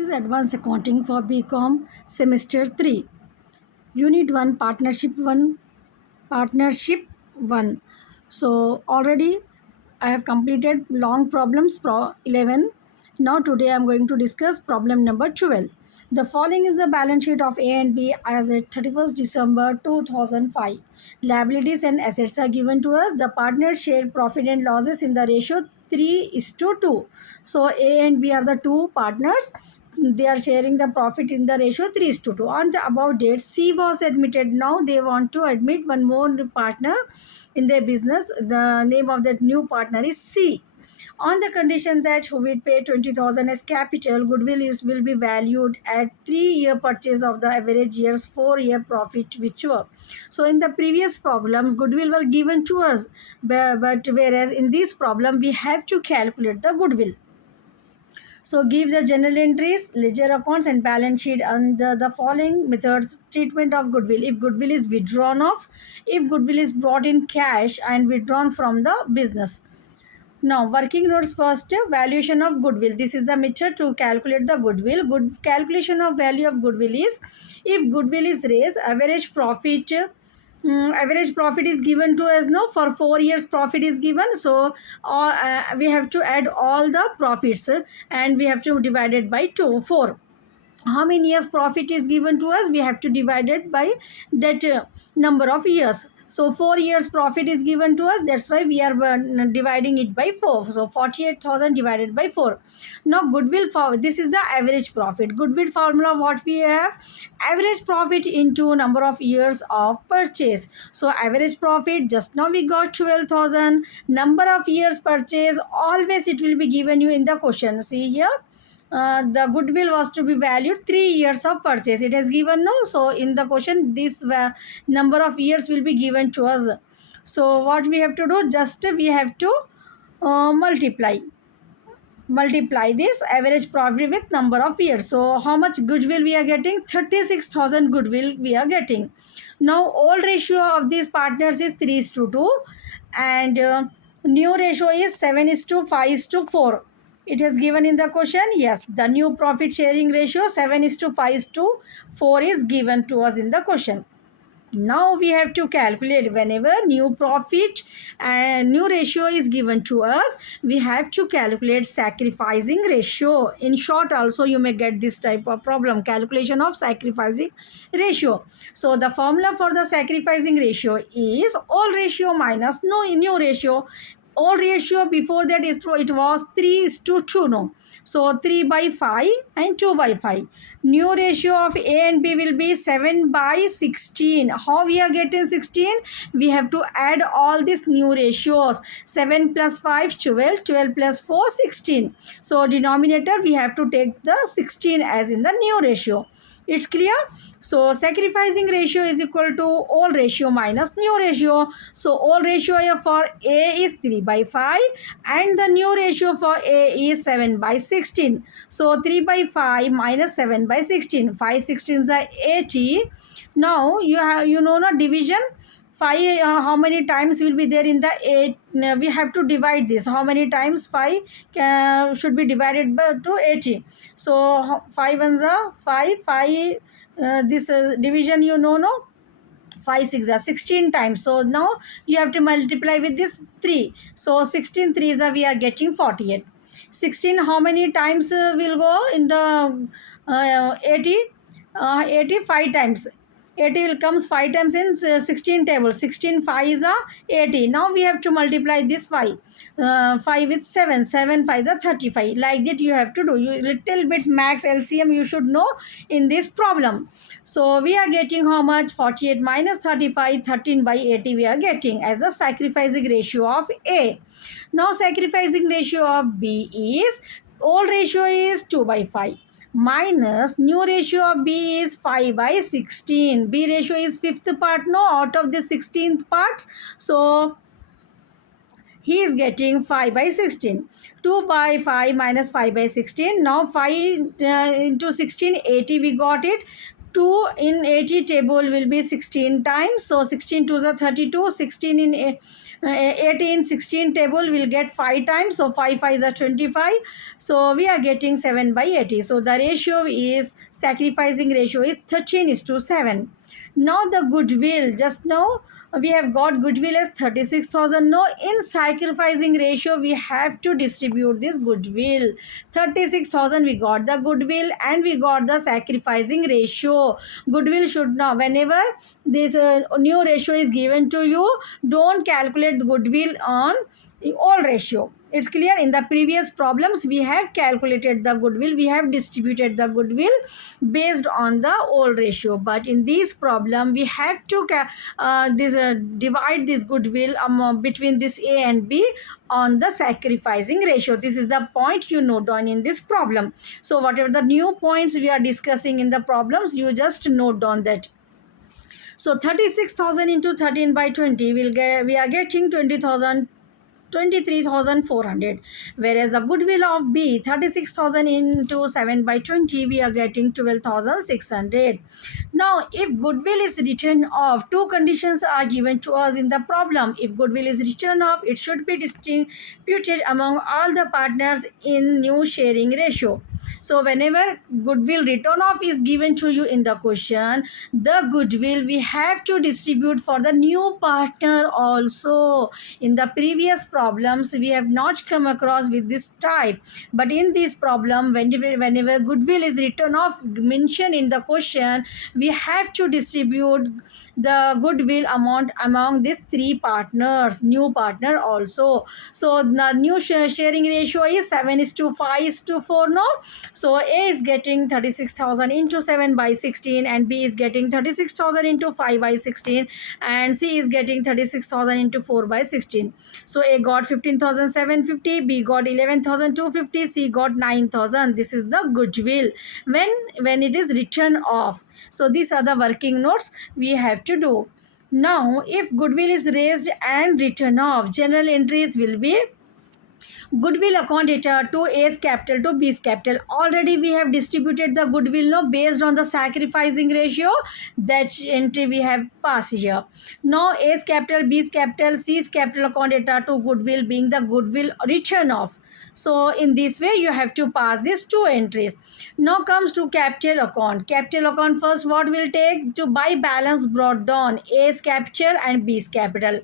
is Advanced Accounting for BCom Semester 3. Unit 1, Partnership 1. So already I have completed long problems 11. Now today I am going to discuss problem number 12. The following is the balance sheet of A and B as at 31st December 2005. Liabilities and assets are given to us. The partners share profit and losses in the ratio 3:2. So A and B are the two partners. They are sharing the profit in the ratio 3:2. On the above date, C was admitted. Now they want to admit one more partner in their business. The name of that new partner is C. On the condition that who will pay 20,000 as capital, goodwill will be valued at 3-year purchase of the average year's 4-year profit which were. So in the previous problems, goodwill were given to us, but whereas in this problem, we have to calculate the goodwill. So give the journal entries, ledger accounts and balance sheet under the following methods. Treatment of goodwill. If goodwill is withdrawn off, if goodwill is brought in cash and withdrawn from the business. Now, working notes first, valuation of goodwill. This is the method to calculate the goodwill. Good calculation of value of goodwill is, if goodwill is raised, average profit is given to us now for 4 years profit is given. So we have to add all the profits and we have to divide it by 4. How many years profit is given to us? We have to divide it by that number of years. So 4 years profit is given to us. That's why we are dividing it by 4. So 48,000 divided by 4. Now goodwill, this is the average profit. Goodwill formula what we have? Average profit into number of years of purchase. So average profit, just now we got 12,000. Number of years purchase, always it will be given you in the question. See here. The goodwill was to be valued 3 years of purchase. It has given no. So in the question, this number of years will be given to us. So what we have to do? Just we have to multiply this average profit with number of years. So how much goodwill we are getting? 36,000 goodwill we are getting. Now old ratio of these partners is 3:2 and new ratio is 7:5:4. It is given in the question. Yes, the new profit sharing ratio 7:5:4 is given to us in the question. Now we have to calculate whenever new profit and new ratio is given to us, we have to calculate sacrificing ratio. In short, also you may get this type of problem, calculation of sacrificing ratio. So the formula for the sacrificing ratio is old ratio minus new ratio. Old ratio before that it was 3:2 no. So 3/5 and 2/5. New ratio of A and B will be 7/16. How we are getting 16? We have to add all these new ratios. 7 plus 5, 12. 12 plus 4, 16. So denominator we have to take the 16 as in the new ratio. It's clear? So sacrificing ratio is equal to old ratio minus new ratio. So old ratio for A is 3/5 and the new ratio for A is 7/16. So 3/5 minus 7/16. 5 16s are 80. Now you know the division. 5 how many times will be there in the 8? We have to divide this. How many times 5 should be divided by to 80? So 5 ones are 5. This division no 5 6 are 16 times. So now you have to multiply with this 3. So 16 3s are we are getting 48. 16 how many times will go in the 80? 85 times. 80 will comes 5 times in 16 table. 16 5s are 80. Now we have to multiply this 5. 5 with 7. 7 5s are 35. Like that you have to do. You little bit max LCM you should know in this problem. So we are getting how much? 48 minus 35. 13/80 we are getting as the sacrificing ratio of A. Now sacrificing ratio of B is, old ratio is 2/5. Minus new ratio of B is 5/16. B ratio is 5th part no out of the 16th part. So he is getting 5/16. 2/5 minus 5/16. Now 5 into 16, 80 we got it. 2 in 80 table will be 16 times. So 16 to the 32. 16 in 80 in 16 table will get 5 times. So 5 5 is 25. So we are getting 7 by 80. So the ratio is, sacrificing ratio is 13 is to 7. Now the goodwill, just now we have got goodwill as 36,000. Now in sacrificing ratio we have to distribute this goodwill. 36,000 we got the goodwill and we got the sacrificing ratio. Goodwill should not, whenever this new ratio is given to you, don't calculate the goodwill on old ratio. It's clear, in the previous problems we have calculated the goodwill, we have distributed the goodwill based on the old ratio, but in this problem we have to divide this goodwill between this A and B on the sacrificing ratio. This is the point you note down in this problem. So whatever the new points we are discussing in the problems, you just note down that. So 36,000 into 13 by 20 will get, we are getting 20,000, 23,400, whereas the goodwill of B, 36,000 into 7 by 20, we are getting 12,600. Now if goodwill is written off, two conditions are given to us in the problem. If goodwill is written off, it should be distributed among all the partners in new sharing ratio. So whenever goodwill written off is given to you in the question, the goodwill we have to distribute for the new partner also. In the previous problems we have not come across with this type, but in this problem whenever goodwill is written off mentioned in the question, we have to distribute the goodwill amount among these three partners, new partner also. So the new sharing ratio is 7 is to 5 is to 4 now. So A is getting 36,000 into 7 by 16 and B is getting 36,000 into 5 by 16 and C is getting 36,000 into 4 by 16. So A got 15,750, B got 11,250, C got 9,000. This is the goodwill when it is written off. So these are the working notes we have to do. Now if goodwill is raised and written off, general entries will be goodwill account data to A's capital to B's capital. Already we have distributed the goodwill now based on the sacrificing ratio. That entry we have passed here. Now A's capital, B's capital, C's capital account data to goodwill being the goodwill written off. So in this way you have to pass these two entries. Now comes to capital account. Capital account, first what will take to buy balance brought down, A's capital and B's capital.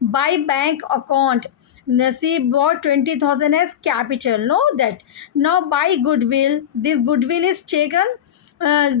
Buy bank account, Nasi bought 20,000 as capital. Know that. Now by goodwill, this goodwill is taken,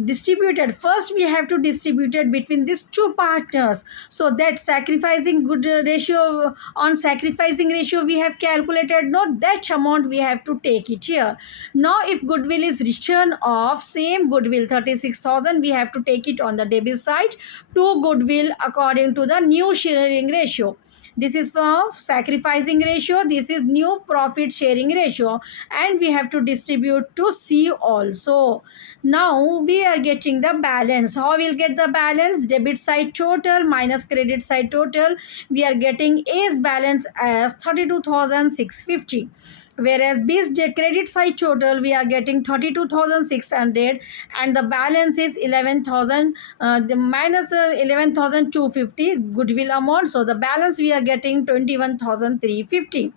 distributed. First we have to distribute it between these two partners. So that sacrificing good ratio, on sacrificing ratio we have calculated. Now that amount we have to take it here. Now if goodwill is written off, same goodwill 36,000 we have to take it on the debit side to goodwill according to the new sharing ratio. This is for sacrificing ratio, this is new profit sharing ratio, and we have to distribute to C also. Now we are getting the balance. How we'll get the balance? Debit side total minus credit side total. We are getting A's balance as 32,650. Whereas B's credit side total we are getting 32,600 and the balance is 11,000, the minus 11,250 goodwill amount. So the balance we are getting 21,350.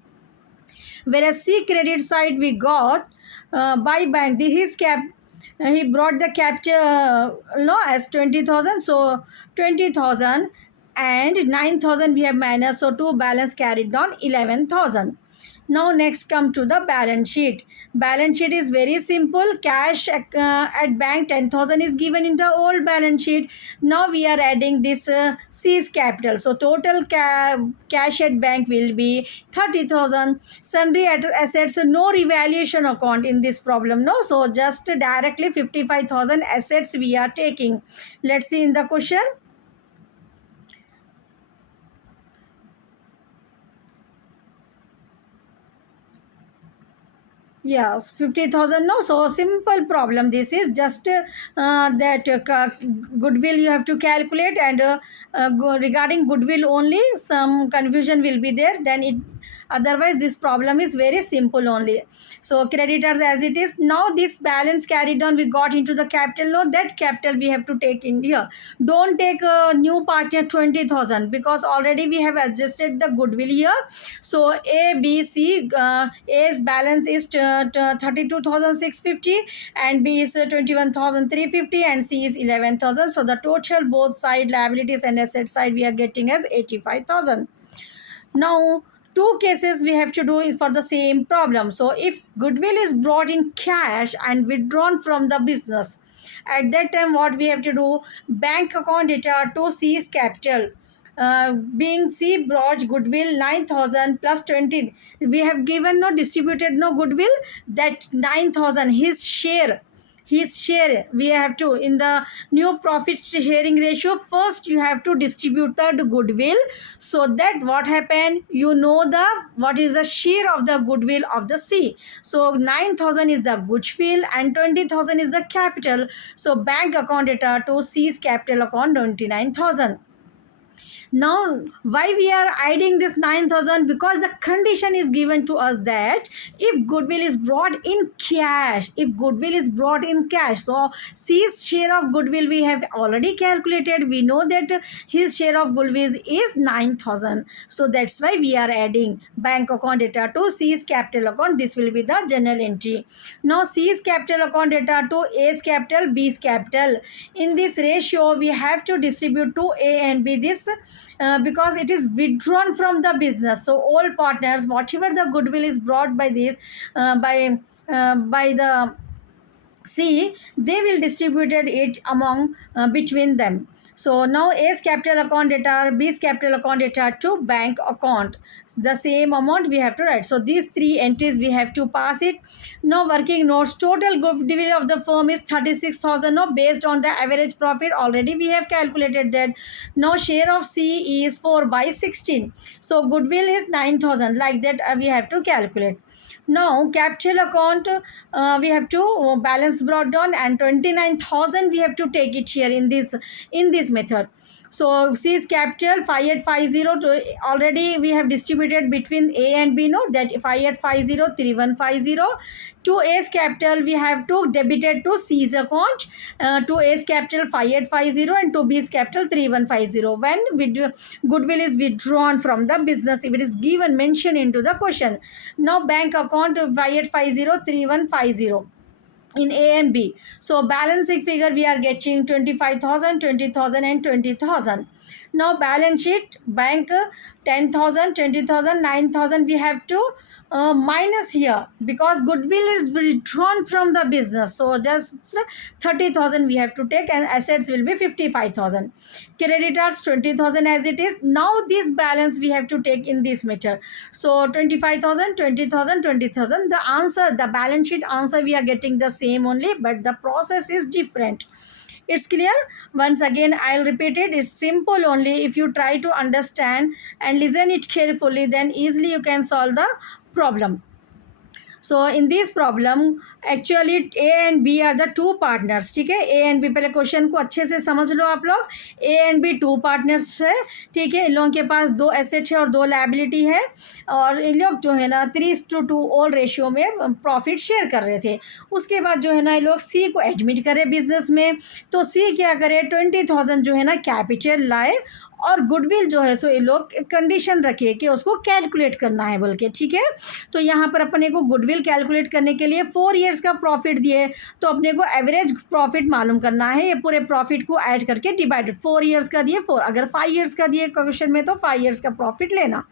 Whereas C credit side we got by bank, this is cap. He brought the capture as 20,000, so 20,000 and 9,000 we have minus, so two balance carried down 11,000. Now next come to the balance sheet. Balance sheet is very simple. Cash at bank 10,000 is given in the old balance sheet. Now we are adding this C's capital. So total cash at bank will be 30,000. Sundry assets, no revaluation account in this problem. No, so just directly 55,000 assets we are taking. Let's see in the question. Yes, 50,000. No, so simple problem. This is just that goodwill you have to calculate, and regarding goodwill only, some confusion will be there. Then it, otherwise, this problem is very simple only. So creditors as it is. Now this balance carried on, we got into the capital. No, that capital we have to take in here. Don't take a new partner 20,000, because already we have adjusted the goodwill here. So A, B, C, A's balance is 32,650, and B is 21,350, and C is 11,000. So the total both side liabilities and asset side we are getting as 85,000. Now two cases we have to do is for the same problem. So if goodwill is brought in cash and withdrawn from the business, at that time what we have to do, bank account data to C's capital. Being C brought goodwill 9,000 plus 20, we have given no distributed no goodwill, that 9,000 his share we have to, in the new profit sharing ratio, first you have to distribute the goodwill, so that what happened, you know the what is the share of the goodwill of the C. So 9,000 is the goodwill and 20,000 is the capital. So bank account data to C's capital account 29,000. Now why we are adding this 9,000, because the condition is given to us that if goodwill is brought in cash, so C's share of goodwill we have already calculated, we know that his share of goodwill is 9,000. So that's why we are adding bank account data to C's capital account. This will be the general entry. Now C's capital account data to A's capital, B's capital. In this ratio we have to distribute to A and B this, because it is withdrawn from the business. So all partners, whatever the goodwill is brought by this, by the C, they will distribute it among between them. So now A's capital account data, B's capital account data to bank account. The same amount we have to write. So these three entries we have to pass it. Now working notes, total goodwill of the firm is 36,000. Now based on the average profit, already we have calculated that. Now share of C is 4/16. So goodwill is 9,000. Like that we have to calculate. Now capital account, we have to balance brought down, and 29,000 we have to take it here in this method. So C's capital 5850 to, already we have distributed between A and B, no, that 5850 3150. To A's capital we have to debit it to C's account, to A's capital 5850 and to B's capital 3150 when goodwill is withdrawn from the business, if it is given mentioned into the question. Now bank account 5850 3150 in A and B. So balancing figure we are getting 25,000, 20,000 and 20,000. Now balance sheet, bank 10,000, 20,000, 9,000 we have to minus here, because goodwill is withdrawn from the business. So just 30,000 we have to take, and assets will be 55,000. Creditors 20,000 as it is. Now this balance we have to take in this method. So 25,000, 20,000, 20,000. The answer, the balance sheet answer we are getting the same only, but the process is different. It's clear? Once again I'll repeat it. It's simple only. If you try to understand and listen it carefully, then easily you can solve the problem. So in this problem actually A and B are the two partners, ठीक है. A and B, पहले question को अच्छे से समझ लो आप लोग. A and B two partners है, ठीक है. इन लोगों के पास 2 एसेट है और 2 लायबिलिटी है, और इन लोग जो है ना 3:2 ऑल रेशियो में प्रॉफिट शेयर कर रहे थे. उसके बाद जो है ना ये लोग सी को एडमिट करे बिजनेस में. तो सी क्या करे, 20,000 जो है ना कैपिटल लाए, और गुडविल जो है सो ये लोग कंडीशन रखे कि उसको कैलकुलेट करना है बोल के, ठीक है. तो यहाँ पर अपने को गुडविल कैलकुलेट करने के लिए 4 ईयर्स का प्रॉफिट दिए, तो अपने को एवरेज प्रॉफिट मालूम करना है. ये पूरे प्रॉफिट को ऐड करके डिवाइडेड, 4 ईयर्स का दिए 4, अगर 5 ईयर्स का दिए क्वेश्चन में तो 5 ईयर्स का प्रॉफिट लेना.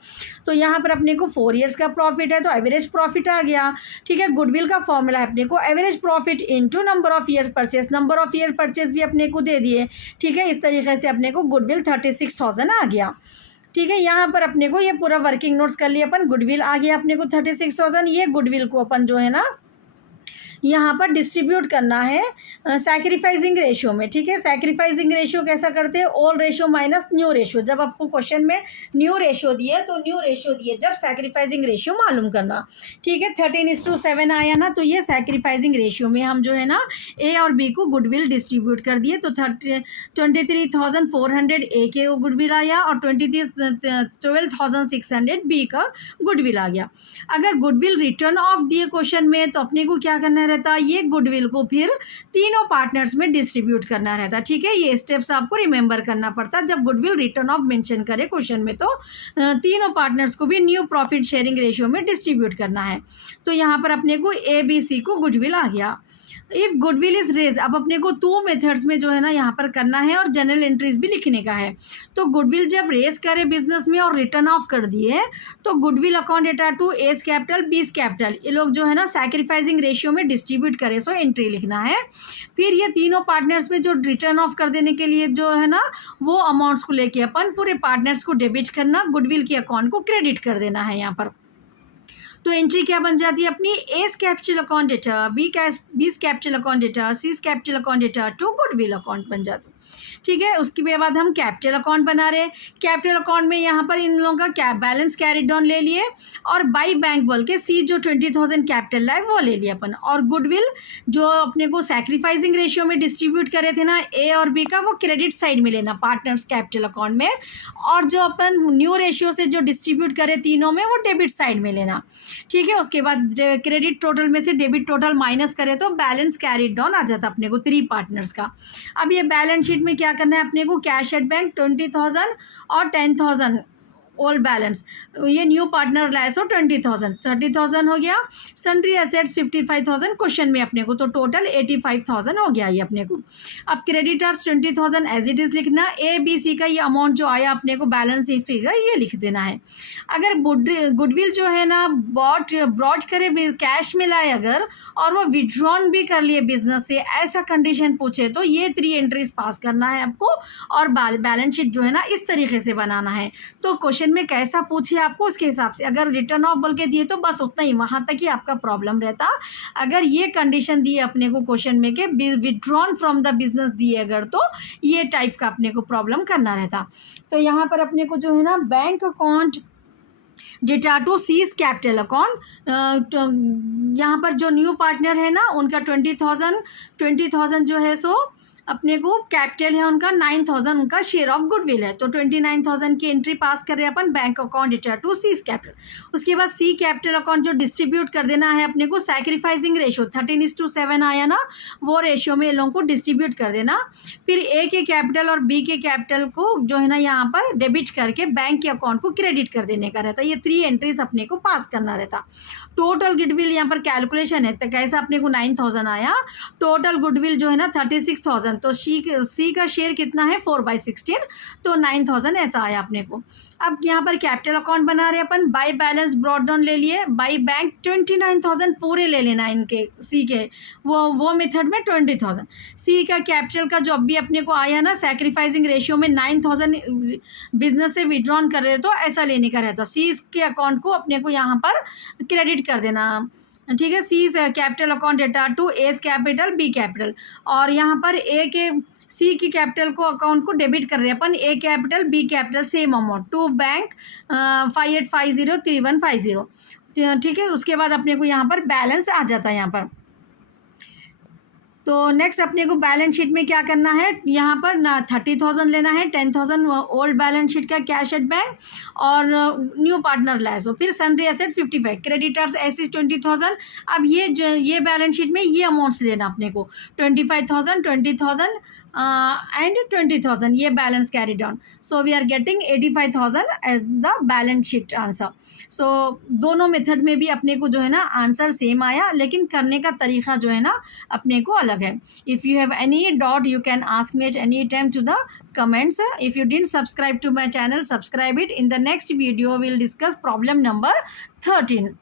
तो यहाँ पर अपने को 4 ईयर्स का प्रॉफिट है तो एवरेज प्रॉफिट आ गया, ठीक है. गुडविल का फॉर्मूला है अपने को average profit into number of year purchase. Number of year purchase भी अपने को दे दिए, ठीक है. इस तरीके से अपने को गुडविल 36,000 आ गया, ठीक है. यहाँ पर अपने को ये पूरा वर्किंग नोट्स कर लिया अपन. गुडविल आ गया अपने को 36,000. ये गुडविल को अपन जो है ना यहाँ पर डिस्ट्रीब्यूट करना है सैक्रिफाइसिंग रेशियो में, ठीक है। सैक्रिफाइसिंग रेशियो कैसा करते हैं, old ratio minus new ratio. जब आपको क्वेश्चन में न्यू रेशियो दिए तो न्यू रेशियो दिए, जब सैक्रिफाइसिंग रेशियो मालूम करना, ठीक है। 13:7 आया ना, तो ये सैक्रिफाइसिंग रेशियो में हम जो है ना ए और बी को गुडविल डिस्ट्रीब्यूट कर दिए। तो 23,400 ए के गुडविल आया और 12,600 बी का गुडविल आ गया। अगर गुडविल रिटर्न ऑफ दिए क्वेश्चन में तो अपने को क्या करना रहता, ये गुडविल को फिर तीनों पार्टनर्स में डिस्ट्रीब्यूट करना रहता, ठीक है। ये स्टेप्स आपको रिमेंबर करना पड़ता जब गुडविल रिटर्न ऑफ मेंशन करे क्वेश्चन में, तो तीनों पार्टनर्स को भी न्यू प्रॉफिट शेयरिंग रेशियो में डिस्ट्रीब्यूट करना है। तो यहाँ पर अपने को ए बी सी को गुडविल आ गया। इफ गुडविल इज रेज, अब अपने को 2 मेथड्स में जो है ना यहाँ पर करना है और जनरल एंट्रीज भी लिखने का है। तो गुडविल जब रेज करे बिजनेस में और रिटर्न ऑफ कर दिए तो goodwill account data to S capital B's capital, ये लोग जो है ना सैक्रिफाइसिंग रेशियो में डिस्ट्रीब्यूट करे, सो एंट्री लिखना है। फिर ये तीनों पार्टनर्स में जो रिटर्न ऑफ कर देने के लिए जो है ना वो अमाउंट्स को लेके अपन पूरे पार्टनर्स को डेबिट करना, गुडविल के अकाउंट को क्रेडिट कर देना है यहाँ पर। तो एंट्री क्या बन जाती है अपनी, A's capital account data, B's capital account data, C's capital account data to goodwill account बन जाती है, ठीक है। उसके बाद हम कैपिटल अकाउंट बना रहे हैं। कैपिटल अकाउंट में यहाँ पर इन लोगों का बैलेंस कैरिड डाउन ले लिए और बाई बैंक बोल के सी जो 20,000 कैपिटल है वो ले लिया अपन, और गुडविल जो अपने को सैक्रिफाइसिंग रेशियो में डिस्ट्रीब्यूट करे थे ना ए और बी का, वो क्रेडिट साइड में लेना पार्टनर्स कैपिटल अकाउंट में, और जो अपन न्यू रेशियो से जो डिस्ट्रीब्यूट करे तीनों में वो डेबिट साइड में लेना, ठीक है। उसके बाद क्रेडिट टोटल में से डेबिट टोटल माइनस करे तो बैलेंस कैरिड डाउन आ जाता अपने को 3 पार्टनर्स का। अब ये बैलेंस शीट में क्या करना है अपने को, कैश एट बैंक 20,000 और 10,000 ओल्ड बैलेंस, ये न्यू पार्टनर लाए सो 20,000, 30,000 हो गया। सन्ड्री एसेट्स 55,000 क्वेश्चन में अपने को, तो टोटल 85,000 हो गया ये अपने को। अब क्रेडिटर्स 20,000 एज इट इज़ लिखना, ए बी सी का ये अमाउंट जो आया अपने को बैलेंस फिगर ये लिख देना है। अगर गुडविल जो है ना ब्रॉड करे कैश में लाए अगर, और वो विड्रॉन भी कर लिए बिजनेस से, ऐसा कंडीशन पूछे तो ये 3 एंट्रीज पास करना है आपको, और बैलेंस शीट जो है ना इस तरीके से बनाना है। तो क्वेश्चन में कैसा पूछे आपको उसके हिसाब से, अगर रिटर्न ऑफ बोल के दिए तो बस उतना ही, वहां तक ही आपका प्रॉब्लम रहता। अगर ये कंडीशन दिए अपने को क्वेश्चन में के विड्रॉन फ्रॉम द बिजनेस दिए अगर, तो ये टाइप का अपने को प्रॉब्लम करना रहता। तो यहाँ पर अपने को जो है ना bank account data to C's capital account, यहाँ पर जो न्यू पार्टनर है ना उनका 20,000 जो है सो अपने को कैपिटल है उनका 9,000, उनका शेयर ऑफ गुडविल है, तो 29,000 की एंट्री पास कर रहे हैं अपन bank account data to C capital. उसके बाद सी कैपिटल अकाउंट जो डिस्ट्रीब्यूट कर देना है अपने को सैक्रिफाइसिंग रेशियो 13:7 आया ना, वो रेशियो में इन लोगों को डिस्ट्रीब्यूट कर देना। फिर ए के कैपिटल और बी के कैपिटल को जो है ना यहाँ पर डेबिट करके बैंक के अकाउंट को क्रेडिट कर देने का रहता। ये 3 एंट्रीज अपने को पास करना रहता। टोटल गुडविल यहाँ पर कैलकुलेशन है तो कैसा अपने को 9,000 आया, टोटल गुडविल जो है ना 36,000, तो सी का शेयर कितना है 4/16, तो 9,000 ऐसा आया अपने को। अब यहाँ पर कैपिटल अकाउंट बना रहे अपन, बाई बैलेंस ब्रॉड डाउन ले लिए, बाई बैंक 29,000 पूरे ले लेना इनके सी के, वो मेथड में 20,000। सी का कैपिटल का जो अभी अपने को आया ना सैक्रिफाइसिंग रेशियो में 9,000 बिजनेस से विड्रॉन कर रहे तो ऐसा लेने का रहता, सी के अकाउंट को अपने को यहाँ पर क्रेडिट कर देना, ठीक है। C capital account data to S capital B capital, और यहाँ पर ए के सी की कैपिटल को अकाउंट को डेबिट कर रहे हैं अपन, A capital B capital same amount to bank 58503150, ठीक है। उसके बाद अपने को यहाँ पर बैलेंस आ जाता है यहाँ पर। तो नेक्स्ट अपने को बैलेंस शीट में क्या करना है, यहाँ पर ना 30,000 लेना है, 10,000 ओल्ड बैलेंस शीट का कैश एट बैंक और न्यू पार्टनर लैस हो, फिर सन्ड्री एसेट 55, क्रेडिटर्स एसी 20,000। अब ये बैलेंस शीट में ये अमाउंट्स लेना अपने को 25,000, 20,000 and 20,000, ये balance carry down, so we are getting 85,000 as the balance sheet answer. So दोनों मेथड में भी अपने को जो है ना आंसर सेम आया, लेकिन करने का तरीका जो है ना अपने को अलग है। If you have any doubt you can ask me at any time to the comments. If you didn't subscribe to my channel, subscribe it. In the next video we'll discuss problem number 13.